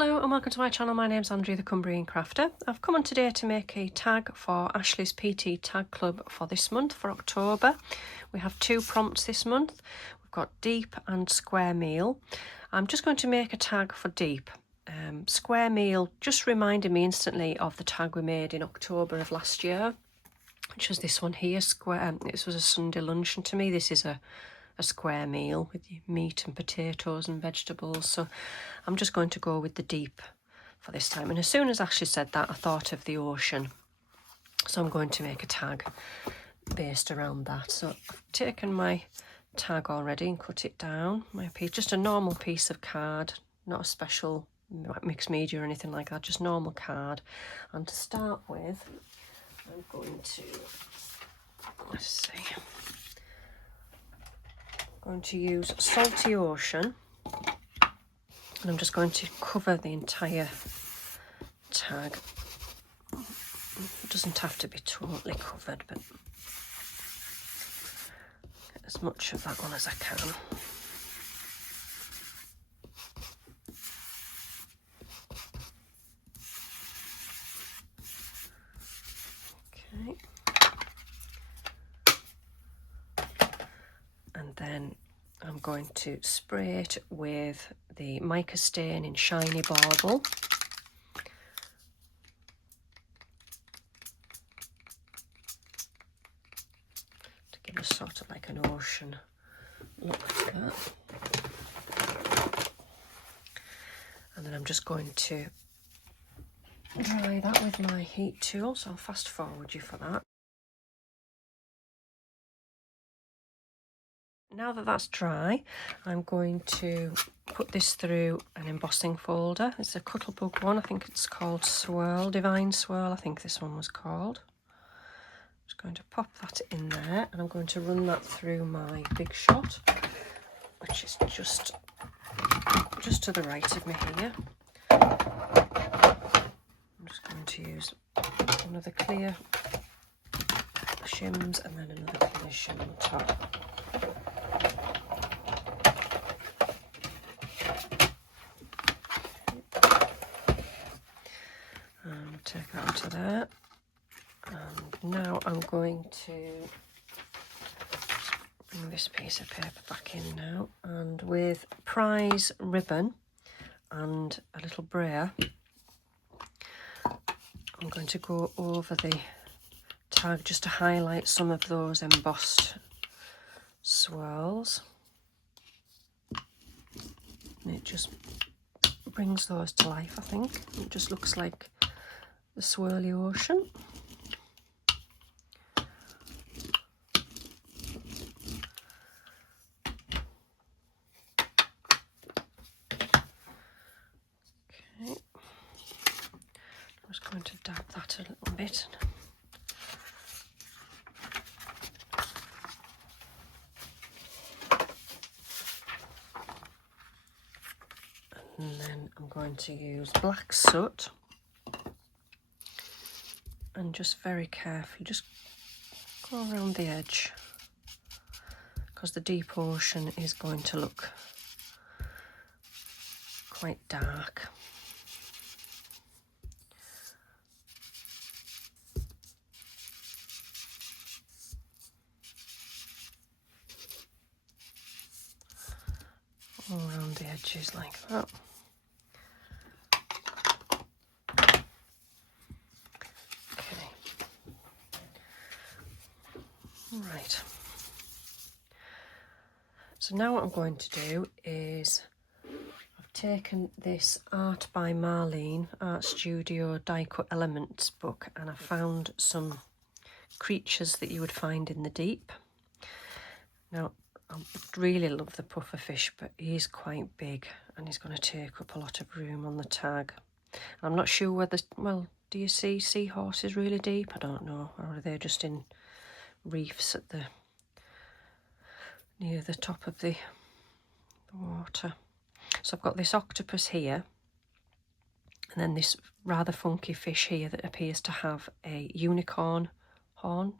Hello and welcome to my channel. My name's Andrea the Cumbrian Crafter. I've come on today to make a tag for Ashley's PT Tag Club for this month, for October. We have two prompts this month. We've got deep and square meal. I'm just going to make a tag for deep. Square meal just reminded me instantly of the tag we made in October of last year, which was this one here, square. This was a Sunday luncheon to me. This is a square meal with meat and potatoes and vegetables. So I'm just going to go with the deep for this time. And as soon as Ashley said that, I thought of the ocean. So I'm going to make a tag based around that. So I've taken my tag already and cut it down. My piece, just a normal piece of card, not a special mixed media or anything like that, just normal card. And to start with, I'm going to, let's see, going to use Salty Ocean, and I'm just going to cover the entire tag. It doesn't have to be totally covered, but get as much of that on as I can. Okay. And then I'm going to spray it with the mica stain in Shiny Bauble. To give us sort of like an ocean look to that. And then I'm just going to dry that with my heat tool, so I'll fast forward you for that. Now that that's dry, I'm going to put this through an embossing folder. It's a Cuttlebug one. I think it's called Swirl, Divine Swirl, I think this one was called. I'm just going to pop that in there, and I'm going to run that through my Big Shot, which is just to the right of me here. I'm just going to use another clear shims and then another clear shim on top. Take that onto there, and now I'm going to bring this piece of paper back in now, and with prize ribbon and a little brayer, I'm going to go over the tag just to highlight some of those embossed swirls, and it just brings those to life. I think it just looks like the swirly ocean. Okay, I'm just going to dab that a little bit. And then I'm going to use black soot and just very carefully just go around the edge, because the deep ocean is going to look quite dark. All around the edges like that. Right, so now what I'm going to do is, I've taken this Art by Marlene Art Studio Die Cut Elements book, and I found some creatures that you would find in the deep. Now, I really love the puffer fish, but he's quite big and he's going to take up a lot of room on the tag. I'm not sure whether, well, do you see seahorses really deep? I don't know, or are they just in reefs at the near the top of the water? So I've got this octopus here, and then this rather funky fish here that appears to have a unicorn horn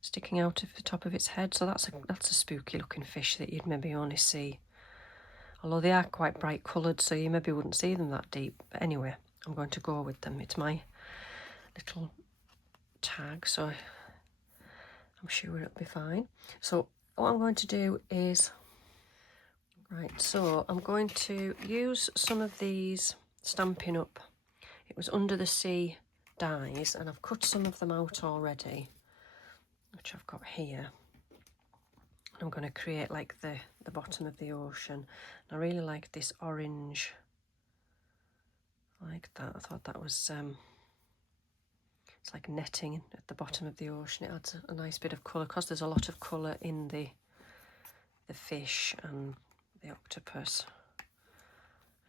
sticking out of the top of its head. So that's a spooky looking fish that you'd maybe only see although they are quite bright coloured, so you maybe wouldn't see them that deep. But anyway, I'm going to go with them. It's my little tag, so I'm sure it'll be fine. So what I'm going to do is, right, so I'm going to use some of these Stampin' Up! It was Under the Sea dies, and I've cut some of them out already, which I've got here. I'm going to create like the bottom of the ocean. And I really like this orange, like that. I thought that was, it's like netting at the bottom of the ocean. It adds a nice bit of colour, because there's a lot of colour in the fish and the octopus.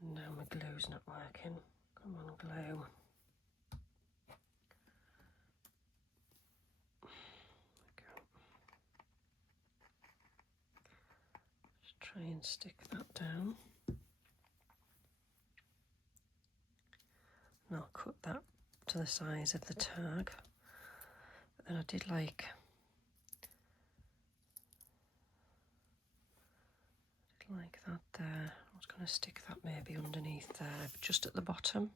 And now my glue's not working. Come on, glue. Just try and stick that down. And I'll cut that to the size of the tag. But then I did like that there. I was going to stick that maybe underneath there, just at the bottom.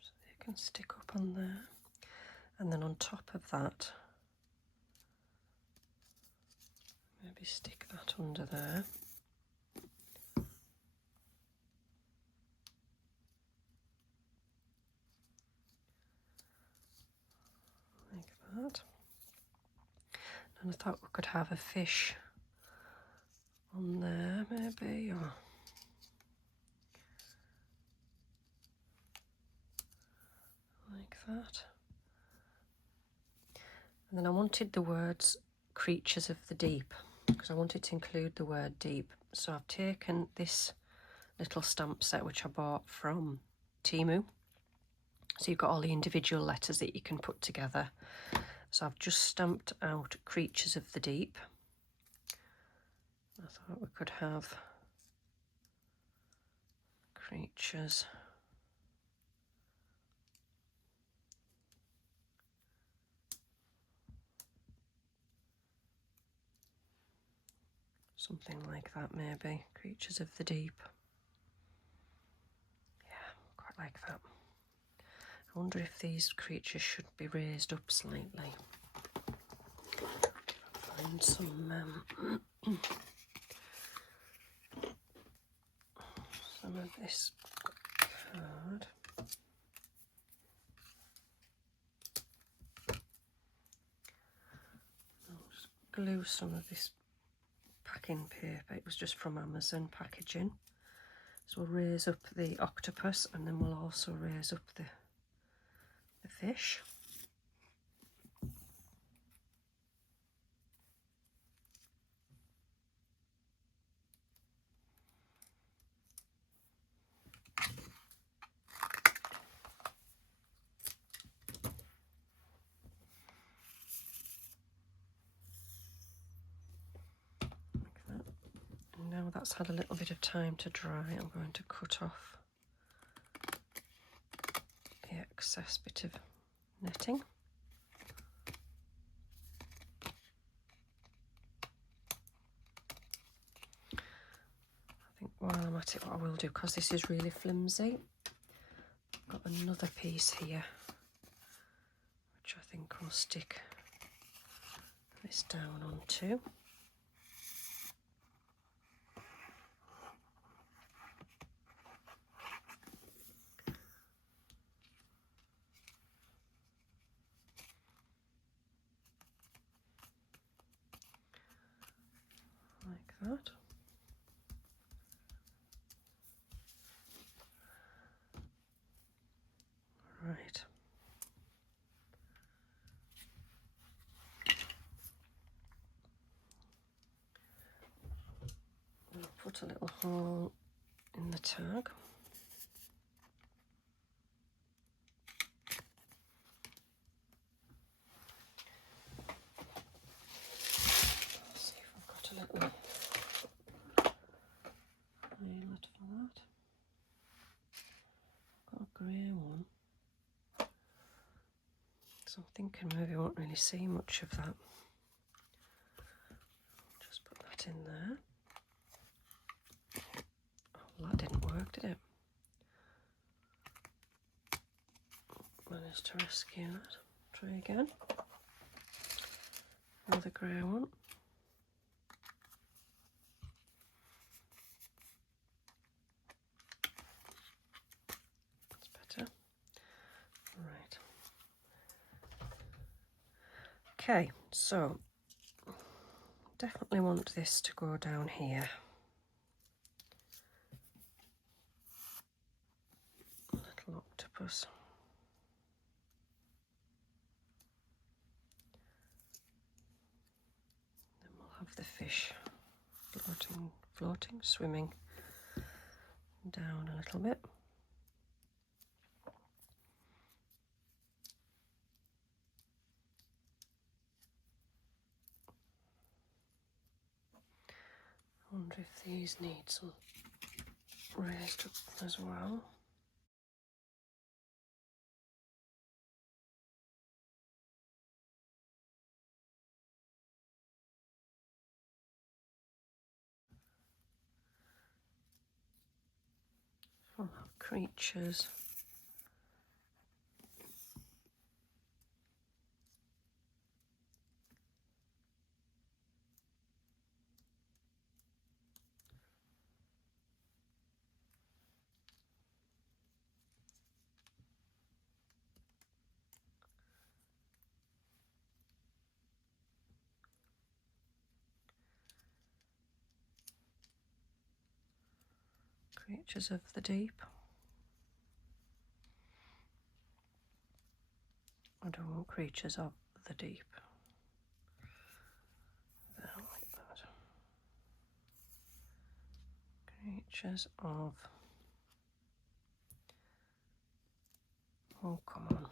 So they can stick up on there. And then on top of that, maybe stick that under there. Like that. And I thought we could have a fish on there maybe, or like that. And then I wanted the words creatures of the deep, because I wanted to include the word deep. So I've taken this little stamp set which I bought from Temu. So you've got all the individual letters that you can put together. So I've just stamped out creatures of the deep. I thought we could have creatures something like that, maybe. Creatures of the deep. Yeah, quite like that. I wonder if these creatures should be raised up slightly. Find some some of this card. I'll just glue some of this packing paper. It was just from Amazon packaging. So we'll raise up the octopus, and then we'll also raise up the fish. Now that's had a little bit of time to dry, I'm going to cut off the excess bit of netting. I think while I'm at it, what I will do, because this is really flimsy, I've got another piece here which I think I'll stick this down onto. Like that. Right. I'll put a little hole in the tag. See if I've got a little because I'm thinking maybe I won't really see much of that. Just put that in there. Oh, well, that didn't work, did it? Managed to rescue that. Try again. Another grey one. That's better. Right. Okay, so definitely want this to go down here. Little octopus. Then we'll have the fish floating, swimming down a little bit. I wonder if these need some raised up as well. We'll have creatures. Creatures of the deep. I don't want creatures of the deep. There, like that. Creatures of... Oh, come on.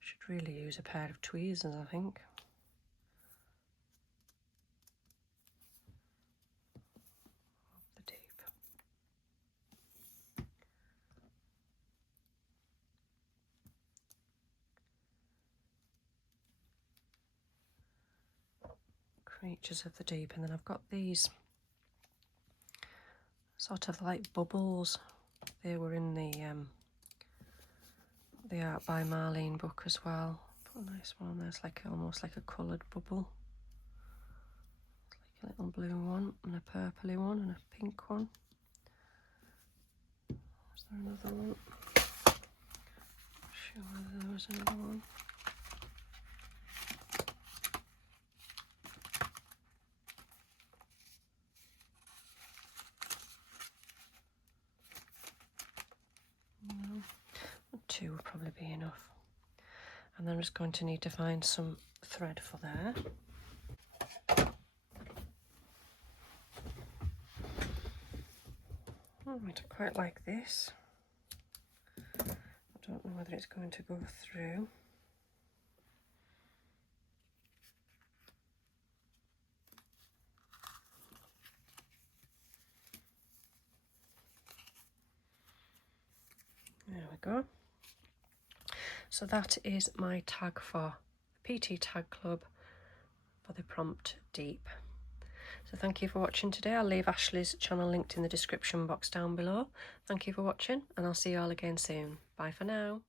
Should really use a pair of tweezers, I think. Of the deep. Creatures of the deep, and then I've got these sort of like bubbles. They were in the Art by Marlene book as well. Put a nice one on there. It's like almost like a coloured bubble. It's like a little blue one and a purpley one and a pink one. Is there another one? Not sure whether there was another one. No, two would probably be enough. And then I'm just going to need to find some thread for there. Oh, I don't quite like this. I don't know whether it's going to go through. There we go. So that is my tag for PT Tag Club for the Prompt Deep. So thank you for watching today. I'll leave Ashley's channel linked in the description box down below. Thank you for watching, and I'll see you all again soon. Bye for now.